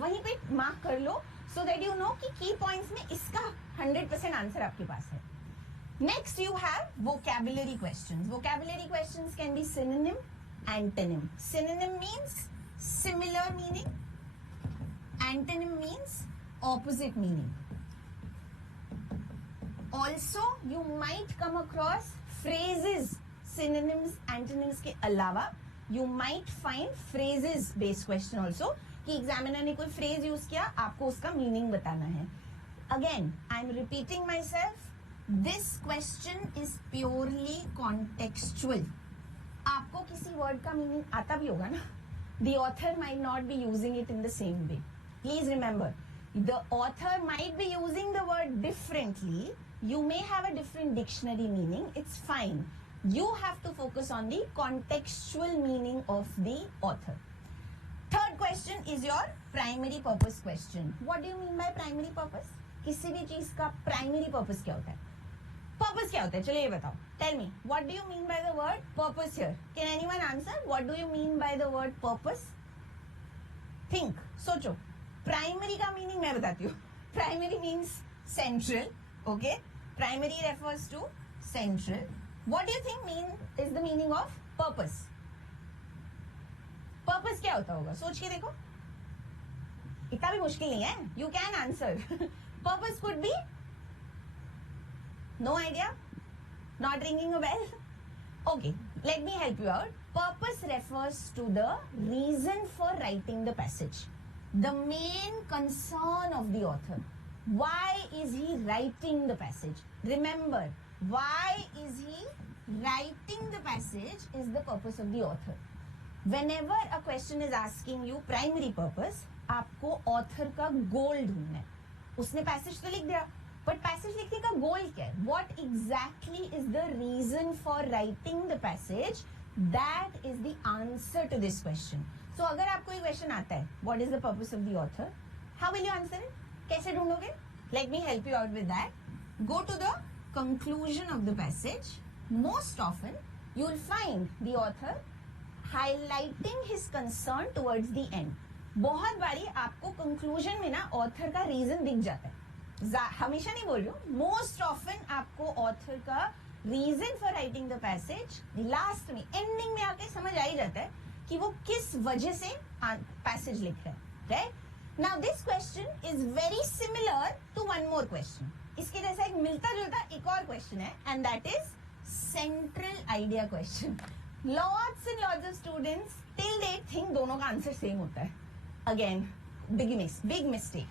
वहीं पे मार्क कर लो so that you know कि की पॉइंट्स में इसका 100% आंसर आपके पास है. Next you have vocabulary questions. Vocabulary questions can be synonym, antonym. Synonym means similar meaning. Antonym means opposite meaning. Also you might come across phrases. Synonyms, antonyms के अलावा you might find phrases based question also कि examiner ने कोई phrase use किया, आपको उसका meaning बताना है. Again I am repeating my self, this question is purely contextual. आपको किसी वर्ड का मीनिंग आता भी होगा ना, the author might not be using it in the same way. Please remember, the author might be using the word differently. You may have a different dictionary meaning. It's fine. You have to focus on the contextual meaning of the author. Third question is your primary purpose question. What do you mean by primary purpose? किसी भी चीज का primary purpose क्या होता है? Purpose क्या होता है? चलिए ये बताओ. Tell me. What do you mean by the word purpose here? Can anyone answer? What do you mean by the word purpose? Think. सोचो. Primary का meaning मैं बताती हूँ. Primary means central. Okay? Primary refers to central. What do you think is the meaning of purpose? Purpose क्या होता होगा? सोच के देखो. इतना भी मुश्किल नहीं है. You can answer. Purpose could be no idea, not ringing a bell. Okay, let me help you out. Purpose refers to the reason for writing the passage, the main concern of the author. Why is he writing the passage? Remember, why is he writing the passage is the purpose of the author. Whenever a question is asking you primary purpose, आपको author का goal ढूंढना है. उसने passage तो लिख दिया, but passage लिखने का goal क्या है? What exactly is the reason for writing the passage? That is the answer to this question. So अगर आपको ये question आता है, what is the purpose of the author? How will you answer it? कैसे ढूंढोगे? Let me help you out with that. Go to the conclusion of the passage. Most often, you will find the author highlighting his concern towards the end. बहुत बारी आपको conclusion में ना author का reason दिख जाता है. हमेशा नहीं बोल रही हूँ. Most often आपको author का reason for writing the passage last में ending में आके समझ आ ही जाता है कि वो किस वजह से passage लिख रहा है. Right? Now this question is very similar to one more question. इसके जैसा एक मिलता जुलता एक और question है, and that is central idea question. Lots and lots of students till they think दोनों का आंसर सेम होता है. Again, big mistake.